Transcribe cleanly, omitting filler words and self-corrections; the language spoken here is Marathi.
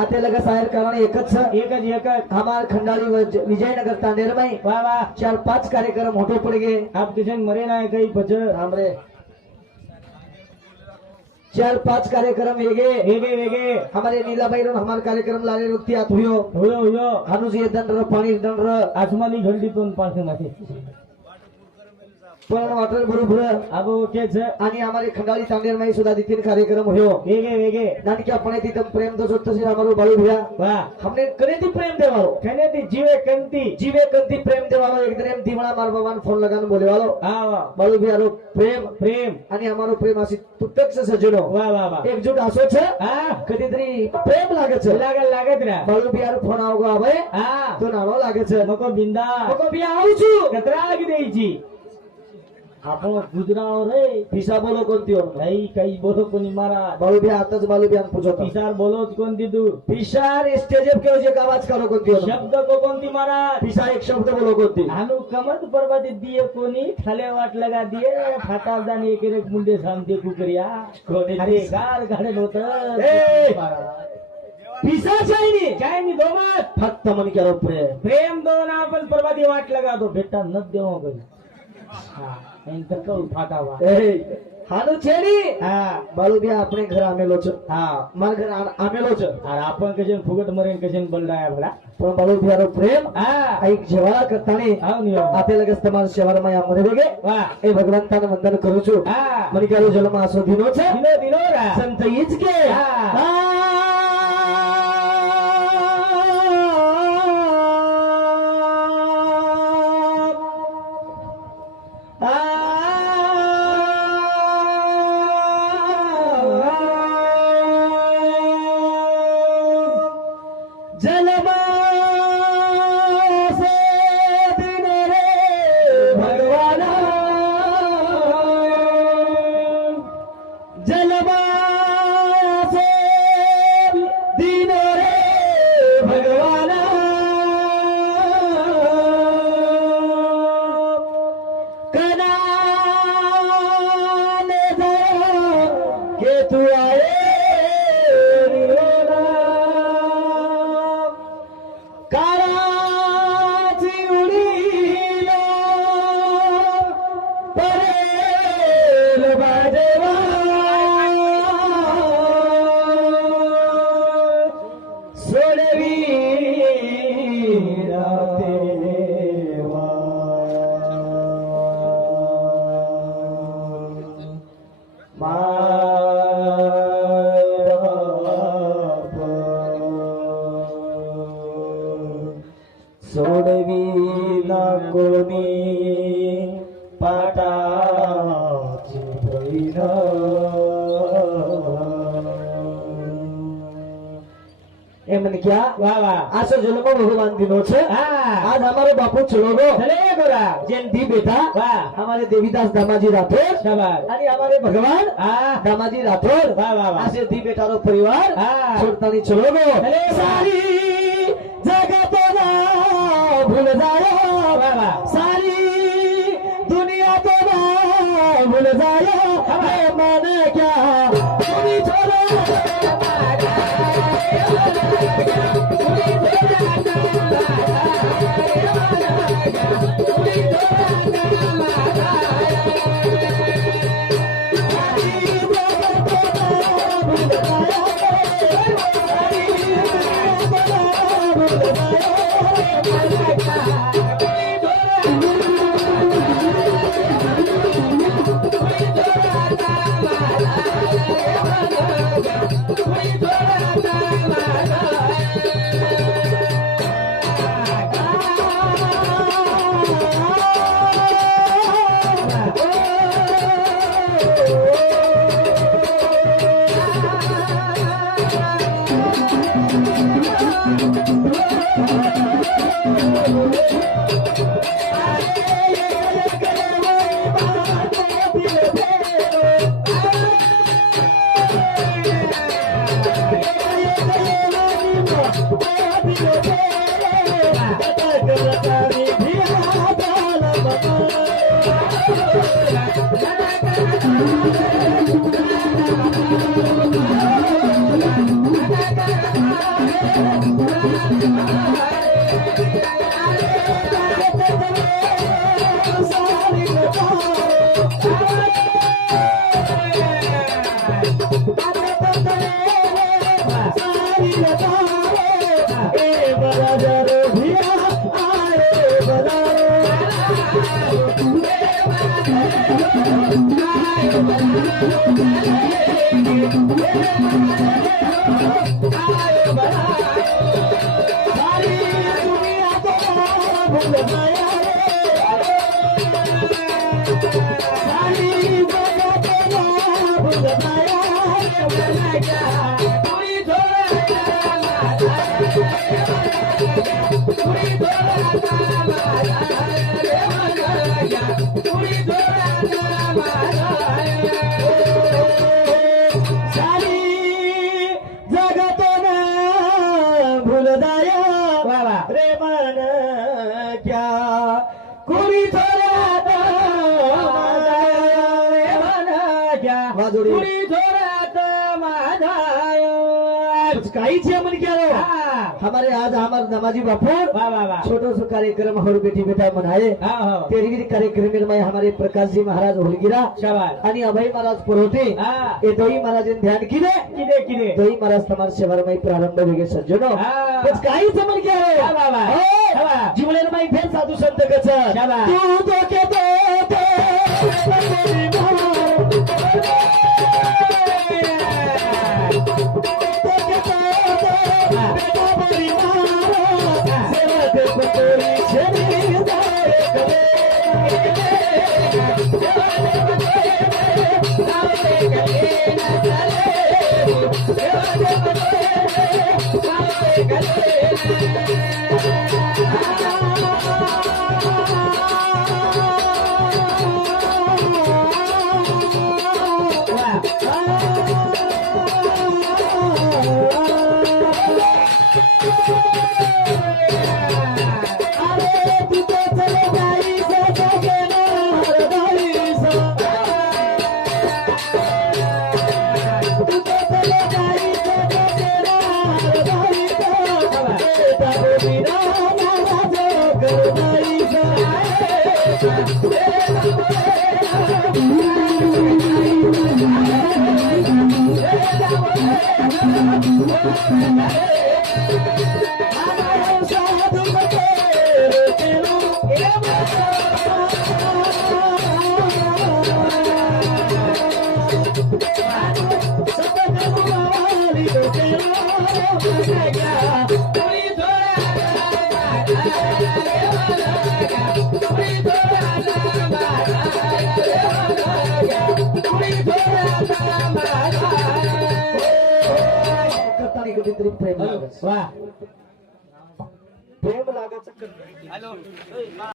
आता लगा साहेर कारण एकच हमार खंडाळी विजयनगर तांडेर में वाह वाह 4-5 कार्यक्रम होटो पड़ गए। आप किशन मरे ना कई बच हमरे 4-5 कार्यक्रम वेगे हमारे नीलाबाई रो हमारे कार्यक्रम लाले रुकती आत हुयो हानुजी दंडर पाणी दंडर आसमानी घंटीतून पासे मासे पण वाटर बरोबर अगो केच आणि हमारे खंडाळी तांडेर में सुद्धा 2-3 कार्यक्रम होयो वेगे नानक्या पण तिथं प्रेम दो तसे हमारो बाळू भैया वाह हमने करे ती प्रेम देवालो कहने ती जीवे कंती प्रेम देवालो एक दिन दिवड़ा मार भगवान फोन लगान बोले वालो हाँ वाह बाळू भैया रो प्रेम आणि हमारो प्रेम अशी तुटक से सजनो वाह वाह वाह एकजूट असो छे हाँ कधीतरी प्रेम लागे छे लागत रा बाळू भैया रो फोन आवगो आवे हाँ तो नानो लागे छे मको बिंदा मको भैया आऊ छु कतरा आगी देईची आपण गुजराव रे पिसा बोलो कोणती हो नाही काही बोलो कोणी मारा बाळू भैया आताच बाळू भैया पूछो पिसार बोलो कोणती तू पिसार स्टेज पे जे आवाज करो कोणती हो शब्द को कोणती मारा पिसा एक शब्द बोलो कोणती हानु कमत पर्वत दिए कोणी खाले वाट लगा दिए फाटा जाने एक मुंडे सांगते कुकरिया कोणी अरे गार गाडे होत पिसा काय दो मत फक्त मन करो प्रेम दो ना आपण पर्वती वाट लगा दो भेटा न देव गई हाँ इनका कौन फाटा हुआ हानु छेड़ी हाँ बाळू भैया अपने घर आमेलो छ हाँ मार घर आमेलो छ और आपण कजन फुगट मरेन कजन बलडाया भला पण बाळू भैया रो प्रेम हाँ एक जेवाळा करतानी हाव नियो आते लगस तमार शहर में या मरे वेगे वाह ए भगवान ताने वंदन करू छु हाँ मनी कालो जन्म आसो दिनो छ दिनो रा संत ईच के सोडवी ना कोणी पाटाची बहीण ए मन क्या वाह वाह आसो जन्म भगवान दिनो छे आज हमारे बापू चलो गो चले गोरा जयंती बेटा वाह हमारे देवीदास दामाजी राठौर शाबाश आणि हमारे भगवान दामाजी राठौर वाह वाह वाह आसे दी बेटा रो परिवार छोड़तानी चलो गो चले सारी जगत ना भूल जायो वाह वाह सारी दुनिया तो ना भूल जायो मन क्या तुम छोड़ो हमारे आज हमारे नमाजी बापू छोटो सो कार्यक्रम और बेटी बेटा मनाए तेरी कार्यक्रम में हमारे प्रकाश जी महाराज होलगिरा आणि अभय महाराज पुरवते ये दोही महाराज ध्यान किने दोही महाराज तमार सेवारमय प्रारंभ वेगे सज्जनो काही समन क्या रे जीवलेन माई फेर साधू संत कच तू तो के प्रेम लागत